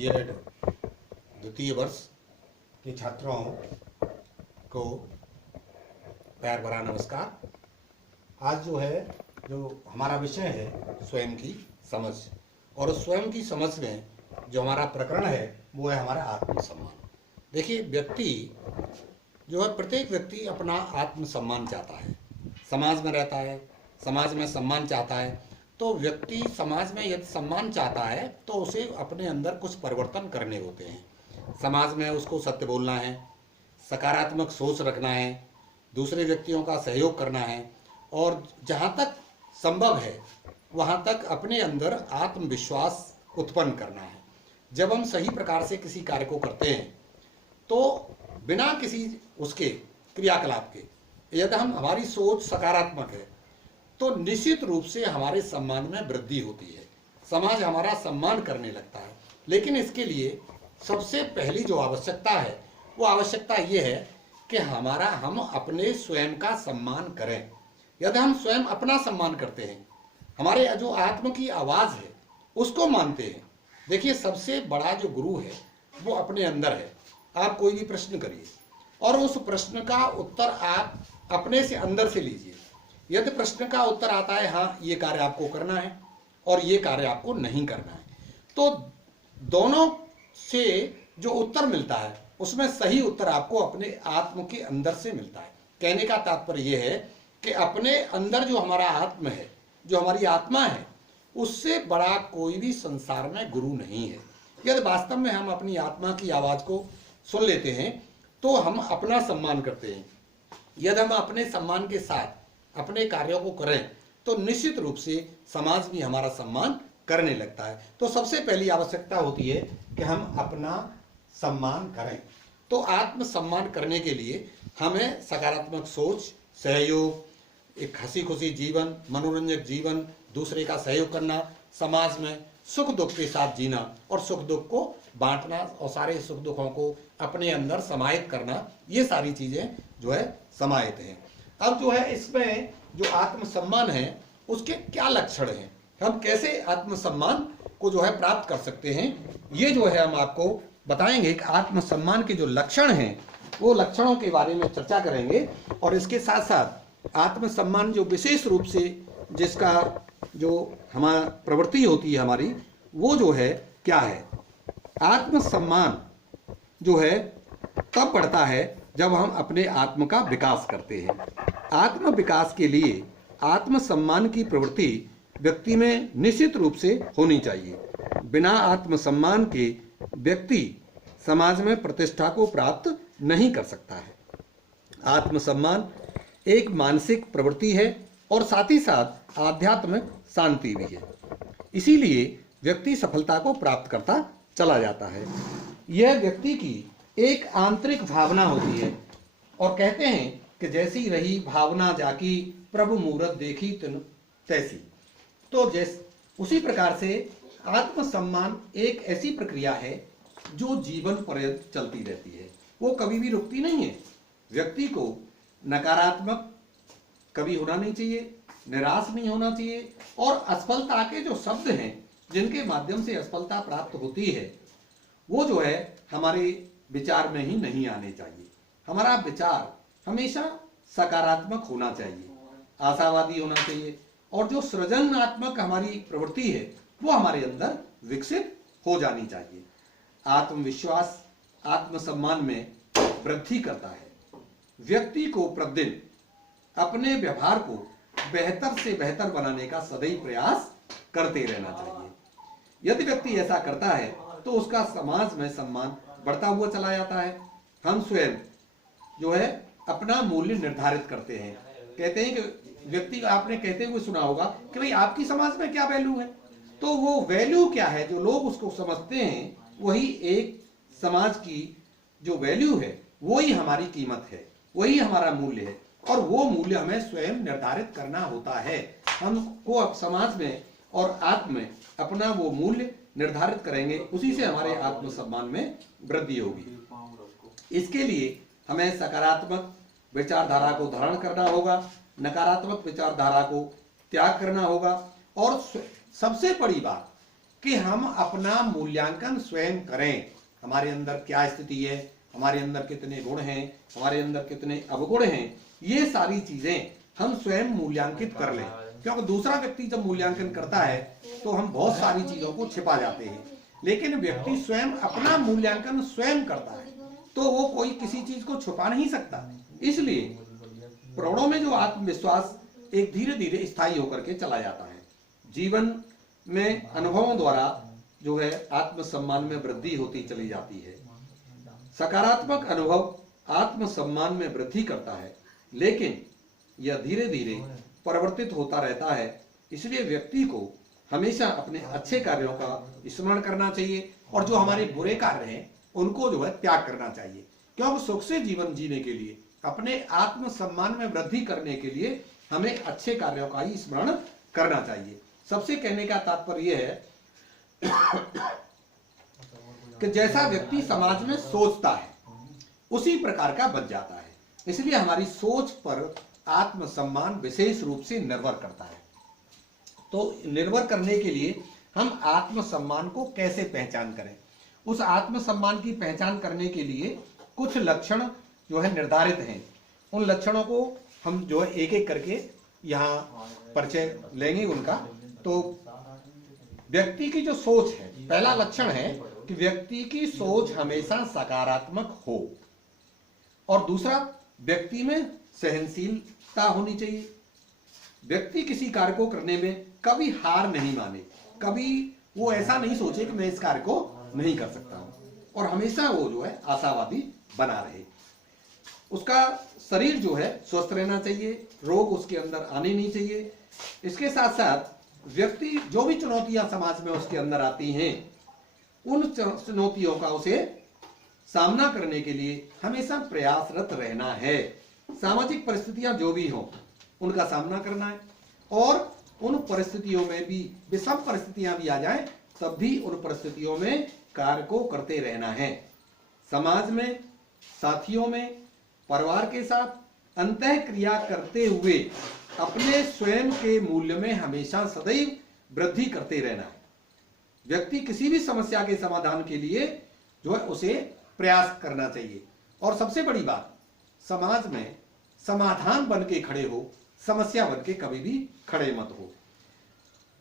BEd द्वितीय वर्ष के छात्रों को प्यार भरा नमस्कार। आज जो हमारा विषय है स्वयं की समझ, और स्वयं की समझ में जो हमारा प्रकरण है वो है हमारा आत्मसम्मान। देखिए, प्रत्येक व्यक्ति अपना आत्मसम्मान चाहता है, समाज में रहता है, समाज में सम्मान चाहता है। तो व्यक्ति समाज में यदि सम्मान चाहता है तो उसे अपने अंदर कुछ परिवर्तन करने होते हैं। समाज में उसको सत्य बोलना है, सकारात्मक सोच रखना है, दूसरे व्यक्तियों का सहयोग करना है, और जहाँ तक संभव है वहाँ तक अपने अंदर आत्मविश्वास उत्पन्न करना है। जब हम सही प्रकार से किसी कार्य को करते हैं तो बिना किसी उसके क्रियाकलाप के, यदि हमारी सोच सकारात्मक है तो निश्चित रूप से हमारे सम्मान में वृद्धि होती है, समाज हमारा सम्मान करने लगता है। लेकिन इसके लिए सबसे पहली जो आवश्यकता है वो आवश्यकता ये है कि हम अपने स्वयं का सम्मान करें। यदि हम स्वयं अपना सम्मान करते हैं, हमारे जो आत्म की आवाज़ है उसको मानते हैं। देखिए, सबसे बड़ा जो गुरु है वो अपने अंदर है। आप कोई भी प्रश्न करिए और उस प्रश्न का उत्तर आप अपने से अंदर से लीजिए। यदि प्रश्न का उत्तर आता है हाँ ये कार्य आपको करना है और ये कार्य आपको नहीं करना है, तो दोनों से जो उत्तर मिलता है उसमें सही उत्तर आपको अपने आत्म के अंदर से मिलता है। कहने का तात्पर्य यह है कि अपने अंदर जो हमारा आत्म है, जो हमारी आत्मा है, उससे बड़ा कोई भी संसार में गुरु नहीं है। यदि वास्तव में हम अपनी आत्मा की आवाज़ को सुन लेते हैं तो हम अपना सम्मान करते हैं। यदि हम अपने सम्मान के साथ अपने कार्यों को करें तो निश्चित रूप से समाज भी हमारा सम्मान करने लगता है। तो सबसे पहली आवश्यकता होती है कि हम अपना सम्मान करें। तो आत्मसम्मान करने के लिए हमें सकारात्मक सोच, सहयोग, एक हंसी खुशी जीवन, मनोरंजक जीवन, दूसरे का सहयोग करना, समाज में सुख दुख के साथ जीना और सुख दुख को बांटना और सारे सुख दुखों को अपने अंदर समाहित करना, ये सारी चीज़ें समाहित हैं। अब इसमें जो आत्मसम्मान है उसके क्या लक्षण हैं, हम कैसे आत्मसम्मान को प्राप्त कर सकते हैं, ये हम आपको बताएंगे। कि आत्मसम्मान के जो लक्षण हैं वो लक्षणों के बारे में चर्चा करेंगे, और इसके साथ साथ आत्मसम्मान जो विशेष रूप से जिसका जो हमारा प्रवृत्ति होती है हमारी, वो क्या है। आत्मसम्मान तब बढ़ता है जब हम अपने आत्म का विकास करते हैं। आत्म विकास के लिए आत्मसम्मान की प्रवृत्ति व्यक्ति में निश्चित रूप से होनी चाहिए। बिना आत्मसम्मान के व्यक्ति समाज में प्रतिष्ठा को प्राप्त नहीं कर सकता है। आत्मसम्मान एक मानसिक प्रवृत्ति है और साथ ही साथ आध्यात्मिक शांति भी है। इसीलिए व्यक्ति सफलता को प्राप्त करता चला जाता है। यह व्यक्ति की एक आंतरिक भावना होती है, और कहते हैं कि जैसी रही भावना जाकी, प्रभु मूरत देखी तिन तैसी। तो उसी प्रकार से आत्मसम्मान एक ऐसी प्रक्रिया है जो जीवन पर्यंत चलती रहती है, वो कभी भी रुकती नहीं है। व्यक्ति को नकारात्मक कभी होना नहीं चाहिए, निराश नहीं होना चाहिए, और असफलता के जो शब्द हैं जिनके माध्यम से असफलता प्राप्त होती है वो हमारे विचार में ही नहीं आने चाहिए। हमारा विचार हमेशा सकारात्मक होना चाहिए, आशावादी होना चाहिए, और जो सृजनात्मक हमारी प्रवृत्ति है वो हमारे अंदर विकसित हो जानी चाहिए। आत्मविश्वास आत्मसम्मान में वृद्धि करता है। व्यक्ति को प्रतिदिन अपने व्यवहार को बेहतर से बेहतर बनाने का सदैव प्रयास करते रहना चाहिए। यदि व्यक्ति ऐसा करता है तो उसका समाज में सम्मान बढ़ता हुआ चला जाता है। हम स्वयं अपना मूल्य निर्धारित करते हैं। कहते हैं कि व्यक्ति, आपने कहते हुए सुना होगा कि भाई आपकी समाज में क्या वैल्यू है, तो वो वैल्यू क्या है जो लोग उसको समझते हैं, वही एक समाज की जो वैल्यू है वही हमारी कीमत है, वही हमारा मूल्य है, और वो मूल्य हमें स्वयं निर्धारित करना होता है। हमको अब समाज में और आत्म में अपना वो मूल्य निर्धारित करेंगे, उसी से हमारे आत्मसम्मान में वृद्धि होगी। इसके लिए हमें सकारात्मक विचारधारा को धारण करना होगा, नकारात्मक विचारधारा को त्याग करना होगा, और सबसे बड़ी बात कि हम अपना मूल्यांकन स्वयं करें। हमारे अंदर क्या स्थिति है, हमारे अंदर कितने गुण हैं, हमारे अंदर कितने अवगुण हैं, ये सारी चीजें हम स्वयं मूल्यांकित कर लें। क्योंकि दूसरा व्यक्ति जब मूल्यांकन करता है तो हम बहुत सारी चीजों को छिपा जाते हैं, लेकिन व्यक्ति स्वयं अपना मूल्यांकन स्वयं करता है तो वो कोई किसी चीज को छुपा नहीं सकता। इसलिए प्रौढ़ों में जो आत्मविश्वास एक धीरे धीरे स्थायी होकर के चला जाता है। जीवन में अनुभवों द्वारा जो है आत्मसम्मान में वृद्धि होती चली जाती है। सकारात्मक अनुभव आत्मसम्मान में वृद्धि करता है, लेकिन यह धीरे धीरे परिवर्तित होता रहता है। इसलिए व्यक्ति को हमेशा अपने अच्छे कार्यों का स्मरण करना चाहिए और जो हमारे बुरे कार्य हैं उनको जो है त्याग करना चाहिए। क्योंकि सुख से जीवन जीने के लिए, अपने आत्मसम्मान में वृद्धि करने के लिए हमें अच्छे कार्यों का ही स्मरण करना चाहिए। सबसे कहने का तात्पर्य यह है कि जैसा व्यक्ति समाज में सोचता है उसी प्रकार का बन जाता है। इसलिए हमारी सोच पर आत्मसम्मान विशेष रूप से निर्भर करता है। तो निर्भर करने के लिए हम आत्मसम्मान को कैसे पहचान करें? उस आत्मसम्मान की पहचान करने के लिए कुछ लक्षण जो है निर्धारित हैं। उन लक्षणों को हम जो है एक एक करके यहाँ परिचय लेंगे उनका। तो व्यक्ति की जो सोच है, पहला लक्षण है कि व्यक्ति की सोच हमेशा सकारात्मक हो। और दूसरा, व्यक्ति में सहनशीलता होनी चाहिए। व्यक्ति किसी कार्य को करने में कभी हार नहीं माने, कभी वो ऐसा नहीं सोचे कि मैं इस कार्य को नहीं कर सकता हूं, और हमेशा वो जो है आशावादी बना रहे। उसका शरीर जो है स्वस्थ रहना चाहिए, रोग उसके अंदर आने नहीं चाहिए। इसके साथ साथ व्यक्ति जो भी चुनौतियां समाज में उसके अंदर आती हैं, उन चुनौतियों का उसे सामना करने के लिए हमेशा प्रयासरत रहना है। सामाजिक परिस्थितियां जो भी हों उनका सामना करना है, और उन परिस्थितियों में भी विषम परिस्थितियां भी आ जाएं तब भी उन परिस्थितियों में कार्य को करते रहना है। समाज में, साथियों में, परिवार के साथ अंतः क्रिया करते हुए अपने स्वयं के मूल्य में हमेशा सदैव वृद्धि करते रहना है। व्यक्ति किसी भी समस्या के समाधान के लिए जो है उसे प्रयास करना चाहिए। और सबसे बड़ी बात, समाज में समाधान बन के खड़े हो, समस्या बन के कभी भी खड़े मत हो।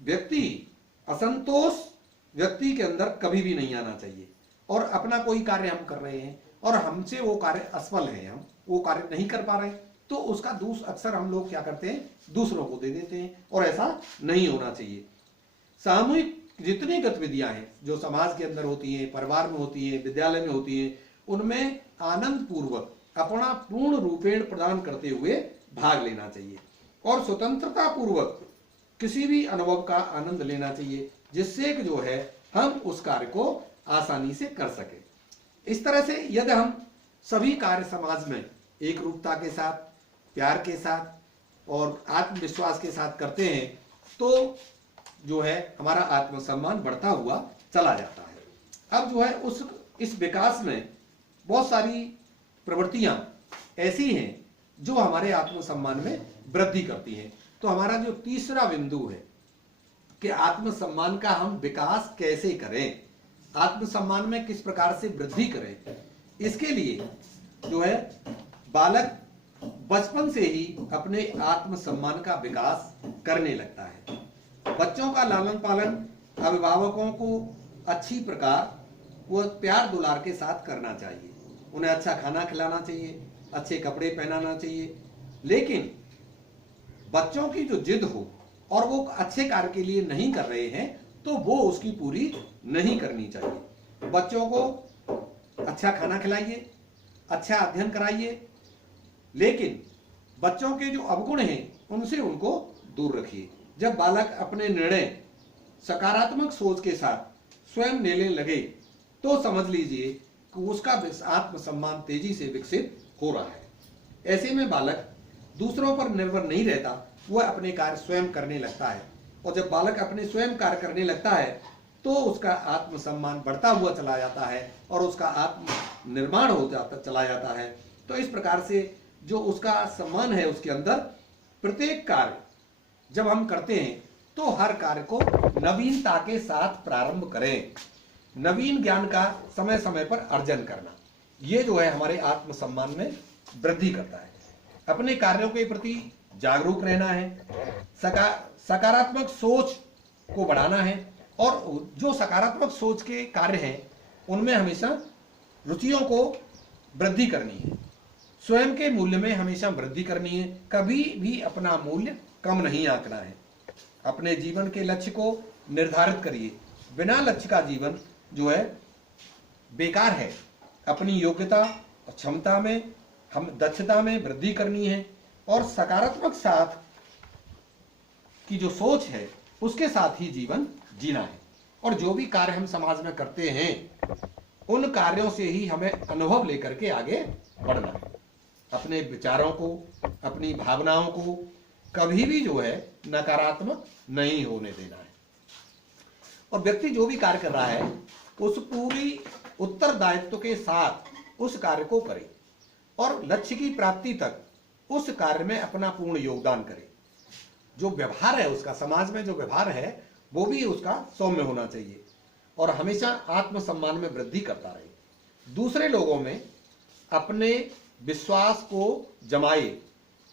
व्यक्ति असंतोष व्यक्ति के अंदर कभी भी नहीं आना चाहिए। और अपना कोई कार्य हम कर रहे हैं और हमसे वो कार्य असफल है, हम वो कार्य नहीं कर पा रहे हैं, तो उसका दोष अक्सर हम लोग क्या करते हैं, दूसरों को दे देते हैं, और ऐसा नहीं होना चाहिए। सामूहिक जितनी गतिविधियां हैं जो समाज के अंदर होती हैं, परिवार में होती हैं, विद्यालय में होती हैं, उनमें आनंद पूर्वक अपना पूर्ण रूपेण प्रदान करते हुए भाग लेना चाहिए और स्वतंत्रता पूर्वक किसी भी अनुभव का आनंद लेना चाहिए, जिससे कि जो है हम उस कार्य को आसानी से कर सके। इस तरह से यदि हम सभी कार्य समाज में एक रूपता के साथ, प्यार के साथ और आत्मविश्वास के साथ करते हैं तो जो है हमारा आत्मसम्मान बढ़ता हुआ चला जाता है। अब जो है इस विकास में बहुत सारी प्रवृत्तियां ऐसी हैं जो हमारे आत्मसम्मान में वृद्धि करती हैं। तो हमारा जो तीसरा बिंदु है कि आत्मसम्मान का हम विकास कैसे करें, आत्मसम्मान में किस प्रकार से वृद्धि करें, इसके लिए जो है बालक बचपन से ही अपने आत्मसम्मान का विकास करने लगता है। बच्चों का लालन पालन अभिभावकों को अच्छी प्रकार वो प्यार दुलार के साथ करना चाहिए। उन्हें अच्छा खाना खिलाना चाहिए, अच्छे कपड़े पहनाना चाहिए। लेकिन बच्चों की जो जिद हो और वो अच्छे कार्य के लिए नहीं कर रहे हैं तो वो उसकी पूरी नहीं करनी चाहिए। बच्चों को अच्छा खाना खिलाइए, अच्छा अध्ययन कराइए, लेकिन बच्चों के जो अवगुण हैं उनसे उनको दूर रखिए। जब बालक अपने निर्णय सकारात्मक सोच के साथ स्वयं लेने लगे तो समझ लीजिए कि उसका आत्मसम्मान तेजी से विकसित हो रहा है। ऐसे में बालक दूसरों पर निर्भर नहीं रहता, वह अपने कार्य स्वयं करने लगता है। और जब बालक अपने स्वयं कार्य करने लगता है तो उसका आत्मसम्मान बढ़ता हुआ चला जाता है और उसका आत्म निर्माण हो जाता चला जाता है। तो इस प्रकार से जो उसका सम्मान है उसके अंदर प्रत्येक कार्य जब हम करते हैं तो हर कार्य को नवीनता के साथ प्रारंभ करें। नवीन ज्ञान का समय समय पर अर्जन करना, ये जो है हमारे आत्मसम्मान में वृद्धि करता है। अपने कार्यों के प्रति जागरूक रहना है, सकारात्मक सोच को बढ़ाना है, और जो सकारात्मक सोच के कार्य हैं उनमें हमेशा रुचियों को वृद्धि करनी है। स्वयं के मूल्य में हमेशा वृद्धि करनी है, कभी भी अपना मूल्य कम नहीं आंकना है। अपने जीवन के लक्ष्य को निर्धारित करिए, बिना लक्ष्य का जीवन जो है बेकार है। अपनी योग्यता और क्षमता में हम दक्षता में वृद्धि करनी है, और सकारात्मक साथ की जो सोच है उसके साथ ही जीवन जीना है। और जो भी कार्य हम समाज में करते हैं उन कार्यों से ही हमें अनुभव लेकर के आगे बढ़ना है। अपने विचारों को, अपनी भावनाओं को कभी भी जो है नकारात्मक नहीं होने देना है। और व्यक्ति जो भी कार्य कर रहा है उस पूरी उत्तरदायित्व के साथ उस कार्य को करे, और लक्ष्य की प्राप्ति तक उस कार्य में अपना पूर्ण योगदान करे। जो व्यवहार है उसका, समाज में जो व्यवहार है वो भी उसका सौम्य होना चाहिए, और हमेशा आत्मसम्मान में वृद्धि करता रहे। दूसरे लोगों में अपने विश्वास को जमाए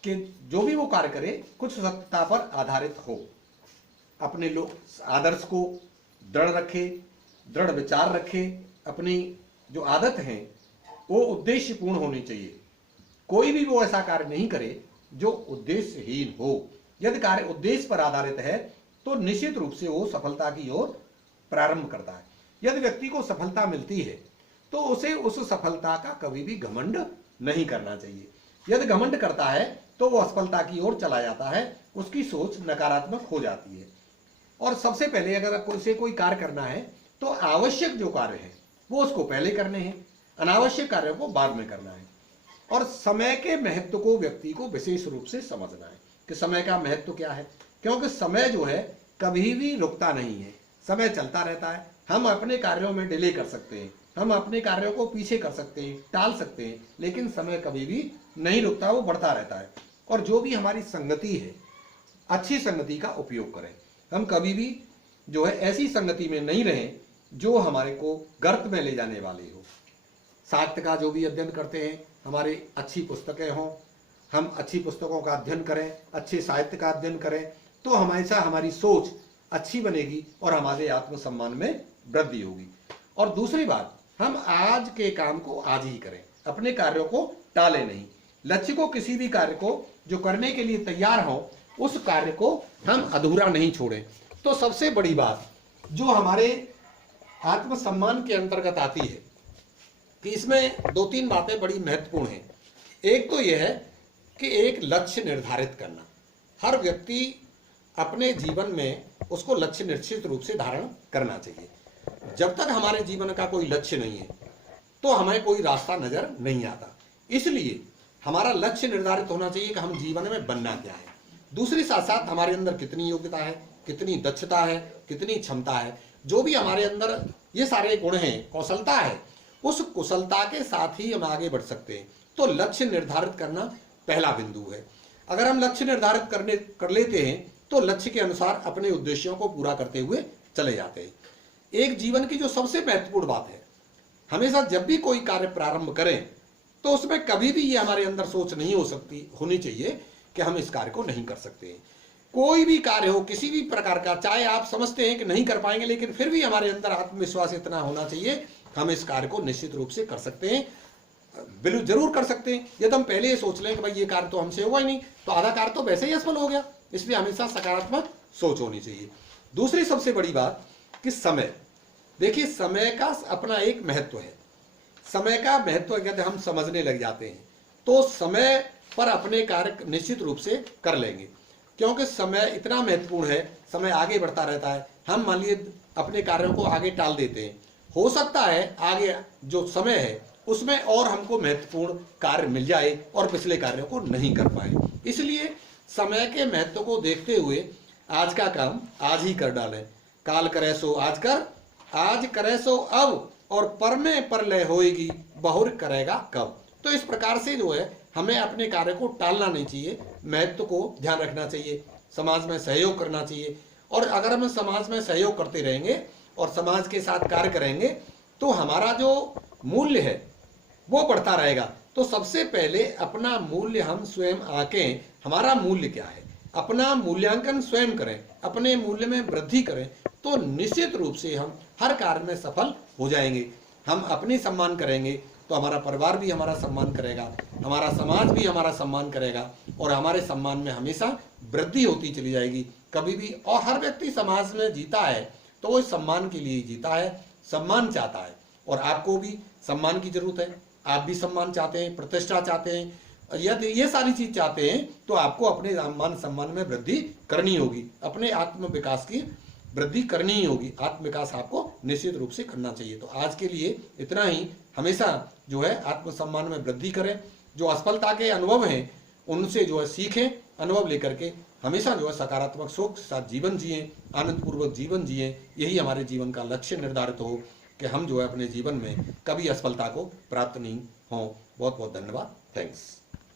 कि जो भी वो कार्य करे कुछ सत्यता पर आधारित हो। अपने लोग आदर्श को दृढ़ रखे, दृढ़ विचार रखे। अपनी जो आदत है वो उद्देश्यपूर्ण होनी चाहिए। कोई भी वो ऐसा कार्य नहीं करे जो उद्देश्यहीन हो। यदि कार्य उद्देश्य पर आधारित है तो निश्चित रूप से वो सफलता की ओर प्रारंभ करता है। यदि व्यक्ति को सफलता मिलती है तो उसे उस सफलता का कभी भी घमंड नहीं करना चाहिए। यदि घमंड करता है तो वो असफलता की ओर चला जाता है, उसकी सोच नकारात्मक हो जाती है। और सबसे पहले अगर उसे कोई कार्य करना है तो आवश्यक जो कार्य है वो उसको पहले करने हैं, अनावश्यक कार्यों को बाद में करना है। और समय के महत्व को व्यक्ति को विशेष रूप से समझना है कि समय का महत्व क्या है, क्योंकि समय जो है कभी भी रुकता नहीं है, समय चलता रहता है। हम अपने कार्यों में डिले कर सकते हैं, हम अपने कार्यों को पीछे कर सकते हैं, टाल सकते हैं, लेकिन समय कभी भी नहीं रुकता, वो बढ़ता रहता है। और जो भी हमारी संगति है, अच्छी संगति का उपयोग करें। हम कभी भी जो है ऐसी संगति में नहीं रहें जो हमारे को गर्त में ले जाने वाली हो। साहित्य का जो भी अध्ययन करते हैं, हमारी अच्छी पुस्तकें हों, हम अच्छी पुस्तकों का अध्ययन करें, अच्छे साहित्य का अध्ययन करें, तो हमेशा हमारी सोच अच्छी बनेगी और हमारे आत्मसम्मान में वृद्धि होगी। और दूसरी बात, हम आज के काम को आज ही करें, अपने कार्यों को टालें नहीं। लक्ष्य को, किसी भी कार्य को जो करने के लिए तैयार हो, उस कार्य को हम अधूरा नहीं छोड़ें। तो सबसे बड़ी बात जो हमारे आत्मसम्मान के अंतर्गत आती है कि इसमें दो तीन बातें बड़ी महत्वपूर्ण हैं। एक तो यह है कि एक लक्ष्य निर्धारित करना। हर व्यक्ति अपने जीवन में उसको लक्ष्य निश्चित रूप से धारण करना चाहिए। जब तक हमारे जीवन का कोई लक्ष्य नहीं है तो हमें कोई रास्ता नजर नहीं आता। इसलिए हमारा लक्ष्य निर्धारित होना चाहिए कि हम जीवन में बनना क्या है। दूसरी साथ साथ हमारे अंदर कितनी योग्यता है, कितनी दक्षता है, कितनी क्षमता है, जो भी हमारे अंदर ये सारे गुण हैं, कौशलता है, उस कुशलता के साथ ही हम आगे बढ़ सकते हैं। तो लक्ष्य निर्धारित करना पहला बिंदु है। अगर हम लक्ष्य निर्धारित कर लेते हैं तो लक्ष्य के अनुसार अपने उद्देश्यों को पूरा करते हुए चले जाते हैं। एक जीवन की जो सबसे महत्वपूर्ण बात है, हमेशा जब भी कोई कार्य प्रारंभ करें तो उसमें कभी भी ये हमारे अंदर सोच नहीं होनी चाहिए कि हम इस कार्य को नहीं कर सकते हैं। कोई भी कार्य हो, किसी भी प्रकार का, चाहे आप समझते हैं कि नहीं कर पाएंगे, लेकिन फिर भी हमारे अंदर आत्मविश्वास इतना होना चाहिए, हम इस कार्य को निश्चित रूप से कर सकते हैं, बिल्कुल जरूर कर सकते हैं। यदि हम पहले ये सोच लें कि भाई ये कार्य तो हमसे होगा ही नहीं, तो आधा कार्य तो वैसे ही असफल हो गया। इसलिए हमेशा सकारात्मक सोच होनी चाहिए। दूसरी सबसे बड़ी बात कि समय, देखिए समय का अपना एक महत्व है। समय का महत्व यदि हम समझने लग जाते हैं तो समय पर अपने कार्य निश्चित रूप से कर लेंगे, क्योंकि समय इतना महत्वपूर्ण है। समय आगे बढ़ता रहता है। हम मान लीजिए अपने कार्यों को आगे टाल देते हैं, हो सकता है आगे जो समय है उसमें और हमको महत्वपूर्ण कार्य मिल जाए और पिछले कार्यों को नहीं कर पाए। इसलिए समय के महत्व को देखते हुए आज का काम आज ही कर डालें। काल करे सो आज कर, आज करे सो अब, और पर में पर लय होएगी, बहुर करेगा कब। तो इस प्रकार से जो है हमें अपने कार्य को टालना नहीं चाहिए, महत्व को ध्यान रखना चाहिए, समाज में सहयोग करना चाहिए। और अगर हम समाज में सहयोग करते रहेंगे और समाज के साथ कार्य करेंगे तो हमारा जो मूल्य है वो बढ़ता रहेगा। तो सबसे पहले अपना मूल्य हम स्वयं आंकें, हमारा मूल्य क्या है, अपना मूल्यांकन स्वयं करें, अपने मूल्य में वृद्धि करें, तो निश्चित रूप से हम हर कार्य में सफल हो जाएंगे। हम अपनी सम्मान करेंगे तो हमारा परिवार भी हमारा सम्मान करेगा, हमारा समाज भी हमारा सम्मान करेगा और हमारे सम्मान में हमेशा वृद्धि होती चली जाएगी कभी भी। और हर व्यक्ति समाज में जीता है तो वो सम्मान के लिए जीता है, सम्मान चाहता है और आपको भी सम्मान की जरूरत है। आप भी सम्मान चाहते हैं, प्रतिष्ठा चाहते हैं, यदि ये सारी चीज चाहते हैं तो आपको अपने मान सम्मान में वृद्धि करनी होगी, अपने आत्म विकास की वृद्धि करनी ही होगी। आत्म विकास आपको निश्चित रूप से करना चाहिए। तो आज के लिए इतना ही। हमेशा जो है आत्म सम्मान में वृद्धि करें, जो असफलता के अनुभव हैं उनसे जो है सीखें, अनुभव लेकर के हमेशा जो है सकारात्मक सोच के साथ जीवन जिए, आनंदपूर्वक जीवन जिए। यही हमारे जीवन का लक्ष्य निर्धारित हो कि हम जो है अपने जीवन में कभी असफलता को प्राप्त नहीं हो। बहुत बहुत धन्यवाद। थैंक्स।